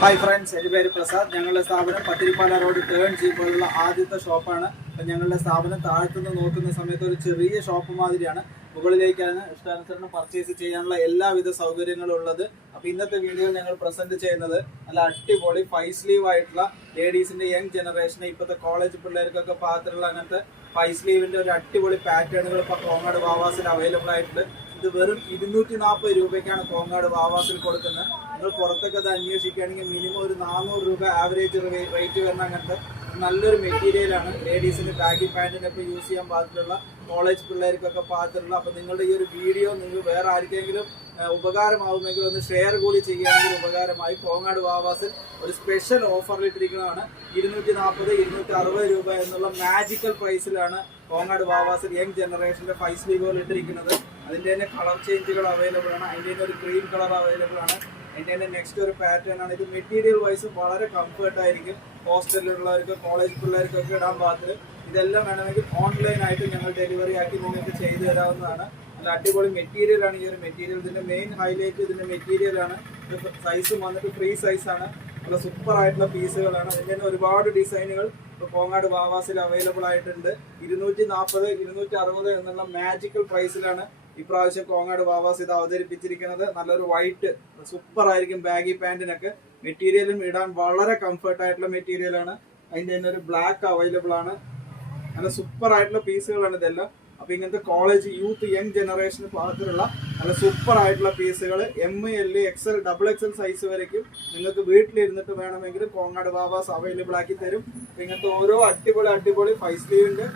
Hi friends, എൻ്റെ പേര് പ്രസാദ്. ഞങ്ങളുടെ സ്ഥാപനം പത്തിരിപ്പാല റോഡ് ടേൺ ചെയ്യുമ്പോഴുള്ള ആദ്യത്തെ ഷോപ്പാണ്. അപ്പം ഞങ്ങളുടെ സ്ഥാപനം താഴ്ത്തുനിന്ന് നോക്കുന്ന സമയത്ത് ഒരു ചെറിയ ഷോപ്പ് മാതിരിയാണ്. മുകളിലേക്കാണ് ഇഷ്ടാനുസരണം പർച്ചേസ് ചെയ്യാനുള്ള എല്ലാവിധ സൗകര്യങ്ങളും ഉള്ളത്. അപ്പോൾ ഇന്നത്തെ വീഡിയോയിൽ ഞങ്ങൾ പ്രസന്റ് ചെയ്യുന്നത് നല്ല അടിപൊളി 5 സ്ലീവ് ആയിട്ടുള്ള ലേഡീസിന്റെ യങ് ജനറേഷന് ഇപ്പോഴത്തെ കോളേജ് പിള്ളേർക്കൊക്കെ പാത്രമുള്ള അങ്ങനത്തെ 5 സ്ലീവിന്റെ ഒരു അടിപൊളി പാറ്റേണുകൾ ഇപ്പോൾ കോങ്ങാട് വാവാസിൽ അവൈലബിൾ ആയിട്ടുണ്ട്. ഇത് വെറും 240 രൂപയ്ക്കാണ് കോങ്ങാട് വാവാസിൽ കൊടുക്കുന്നത്. നിങ്ങൾ പുറത്തൊക്കെ അത് അന്വേഷിക്കുകയാണെങ്കിൽ മിനിമം ഒരു 400 രൂപ ആവറേജ് റേറ്റ് വരുന്ന അങ്ങനത്തെ നല്ലൊരു മെറ്റീരിയലാണ്. ലേഡീസിന് ബാഗി പാൻറ്റിനൊക്കെ യൂസ് ചെയ്യാൻ പാകത്തിലുള്ള കോളേജ് പിള്ളേർക്കൊക്കെ പാകത്തിലുള്ള. അപ്പോൾ നിങ്ങളുടെ ഈ ഒരു വീഡിയോ നിങ്ങൾ വേറെ ആർക്കെങ്കിലും ഉപകാരമാവുമെങ്കിൽ ഒന്ന് ഷെയർ കൂടി ചെയ്യുകയാണെങ്കിൽ ഉപകാരമായി. കോങ്ങാട് വാവാസിൽ ഒരു സ്പെഷ്യൽ ഓഫറിൽ ഇട്ടിരിക്കുന്നതാണ്. 240, 260 രൂപ എന്നുള്ള മാജിക്കൽ പ്രൈസിലാണ് കോങ്ങാട് വാവാസിൽ യങ് ജനറേഷന്റെ 5 സ്ലീവുകൾ ഇട്ടിരിക്കുന്നത്. അതിൻ്റെ തന്നെ കളർ ചേഞ്ചുകൾ അവൈലബിൾ ആണ്. അതിൻ്റെ തന്നെ ഒരു ക്രീം കളർ അവൈലബിൾ ആണ്. അതിൻ്റെ തന്നെ നെക്സ്റ്റ് ഒരു പാറ്റേൺ ആണ്. ഇത് മെറ്റീരിയൽ വൈസ് വളരെ കംഫർട്ടായിരിക്കും. ഹോസ്റ്റലിലുള്ളവർക്ക് കോളേജ് പിള്ളേർക്കൊക്കെ ഇടാൻ പാകത്തിൽ. ഇതെല്ലാം വേണമെങ്കിൽ ഓൺലൈനായിട്ട് ഞങ്ങൾ ഡെലിവറി ആക്കി നിങ്ങൾക്ക് ചെയ്തു തരാവുന്നതാണ്. നല്ല അടിപൊളി മെറ്റീരിയലാണ് ഈ ഒരു മെറ്റീരിയൽ. ഇതിൻ്റെ മെയിൻ ഹൈലൈറ്റ് ഇതിൻ്റെ മെറ്റീരിയലാണ്. ഇത് സൈസും വന്നിട്ട് ഫ്രീ സൈസാണ്. നല്ല സൂപ്പർ ആയിട്ടുള്ള പീസുകളാണ്. അതിൻ്റെ തന്നെ ഒരുപാട് ഡിസൈനുകൾ ഇപ്പോൾ കോങ്ങാട് വാവാസിൽ അവൈലബിൾ ആയിട്ടുണ്ട്. 240, 260 എന്നുള്ള മാജിക്കൽ പ്രൈസിലാണ് ഇപ്രാവശ്യം കോങ്ങാട് വാവാസ് ഇത് അവതരിപ്പിച്ചിരിക്കുന്നത്. നല്ലൊരു വൈറ്റ് സൂപ്പർ ആയിരിക്കും ബാഗി പാൻറ്റിനൊക്കെ. മെറ്റീരിയലും ഇടാൻ വളരെ കംഫർട്ട് ആയിട്ടുള്ള മെറ്റീരിയലാണ്. അതിൻ്റെ തന്നെ ഒരു ബ്ലാക്ക് അവൈലബിൾ ആണ്. നല്ല സൂപ്പർ ആയിട്ടുള്ള പീസുകളാണ് ഇതെല്ലാം. അപ്പൊ ഇങ്ങനത്തെ കോളേജ് യൂത്ത് യങ് ജനറേഷന് പാകത്തിലുള്ള നല്ല സൂപ്പർ ആയിട്ടുള്ള പീസുകൾ M, L, XL, XXL size വരയ്ക്കും നിങ്ങൾക്ക് വീട്ടിലിരുന്നിട്ട് വേണമെങ്കിൽ കോങ്ങാട് വാവാസ് അവൈലബിൾ ആക്കി തരും. ഇങ്ങനത്തെ ഓരോ അടിപൊളി 5 സ്ലീവിന്റെ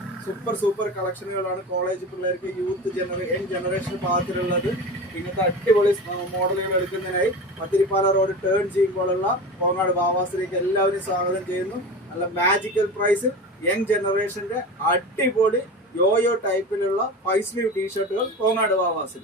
സൂപ്പർ കളക്ഷനുകളാണ് കോളേജ് പിള്ളേർക്ക് യൂത്ത് യങ് ജനറേഷന് പാകത്തിലുള്ളത്. ഇങ്ങനത്തെ അടിപൊളി മോഡലുകൾ എടുക്കുന്നതിനായി പത്തിരിപ്പാല റോഡ് ടേൺ ചെയ്യുമ്പോഴുള്ള കോങ്ങാട് വാവാസിലേക്ക് എല്ലാവരും സ്വാഗതം ചെയ്യുന്നു. നല്ല മാജിക്കൽ പ്രൈസ് യങ് ജനറേഷന്റെ അടിപൊളി യോയോ ടൈപ്പിലുള്ള 5 സ്ലീവ് ടീഷർട്ടുകൾ കോങ്ങാട് വാവാസിൽ.